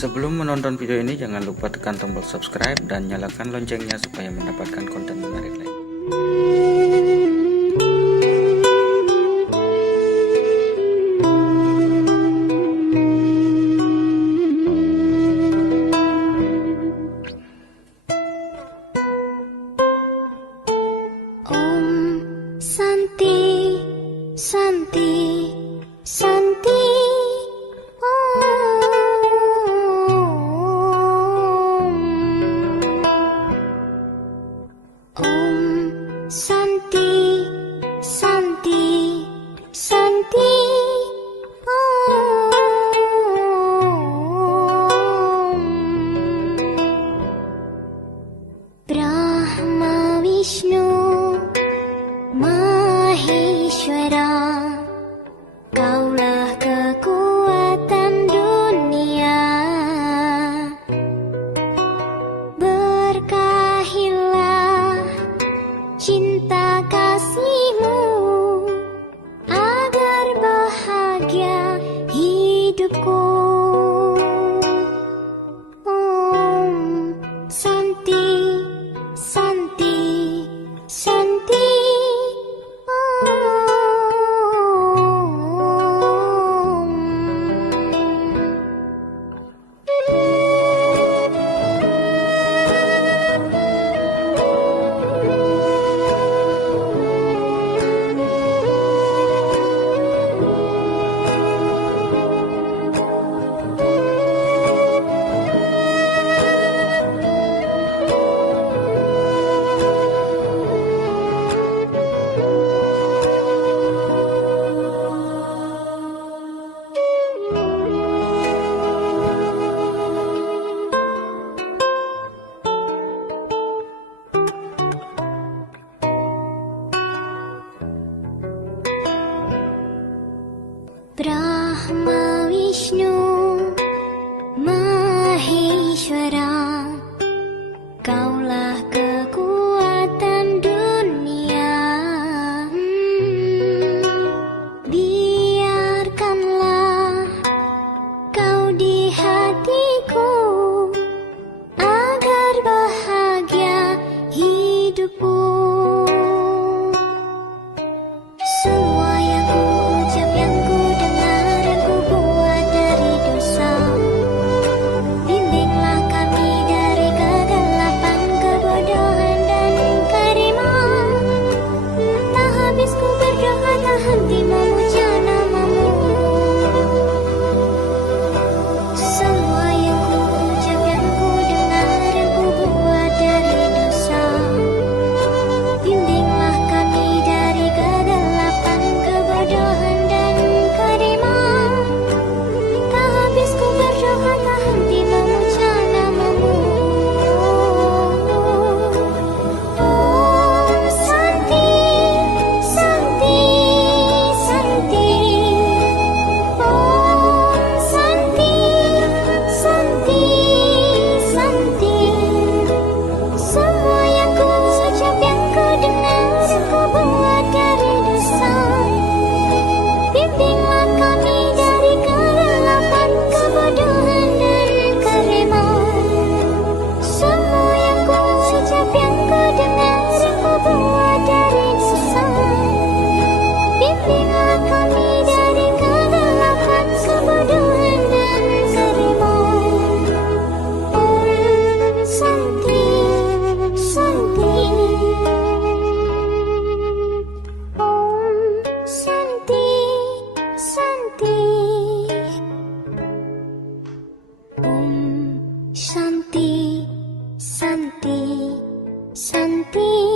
Sebelum menonton video ini, jangan lupa tekan tombol subscribe dan nyalakan loncengnya supaya mendapatkan konten menarik lain. Brahma Vishnu Maheshwara, Kaulah kekuatan dunia. Berkahilah cinta kasih-Mu agar bahagia hidupku. Om Santi Santi, Santi, Brahma Vishnu Maheshwara, Kaulah kekuatan dunia. Biarkanlah Kau di hatiku agar bahagia hidupku. Semua yang ku ucap, yang ku dengar, yang ku buat dari dosa, bimbinglah kami dari kegelapan, kebodohan dan karima. Tak habis ku berdoa, tak henti memuja nama-Mu. Semua yang ku ucap, yang ku dengar, yang ku buat dari dosa, bimbinglah kami dari kegelapan, kebodohan dan karima. Tak habis ku berdoa, tak henti memuja nama-Mu. Om Santi, Santi, Santi. Om Santi, Santi, Santi. Semua yang ku ucap, yang ku dengar, yang ku buat dari dosa, bimbinglah kami dari kegelapan, kebodohan dan karima. Semua yang ku ucap, yang ku dengar, yang ku buat dari dosa, bimbinglah kami dari kegelapan, kebodohan dan karima. Om Santi, Santi. Om Santi, Santi. Om Santi, Santi, Santi.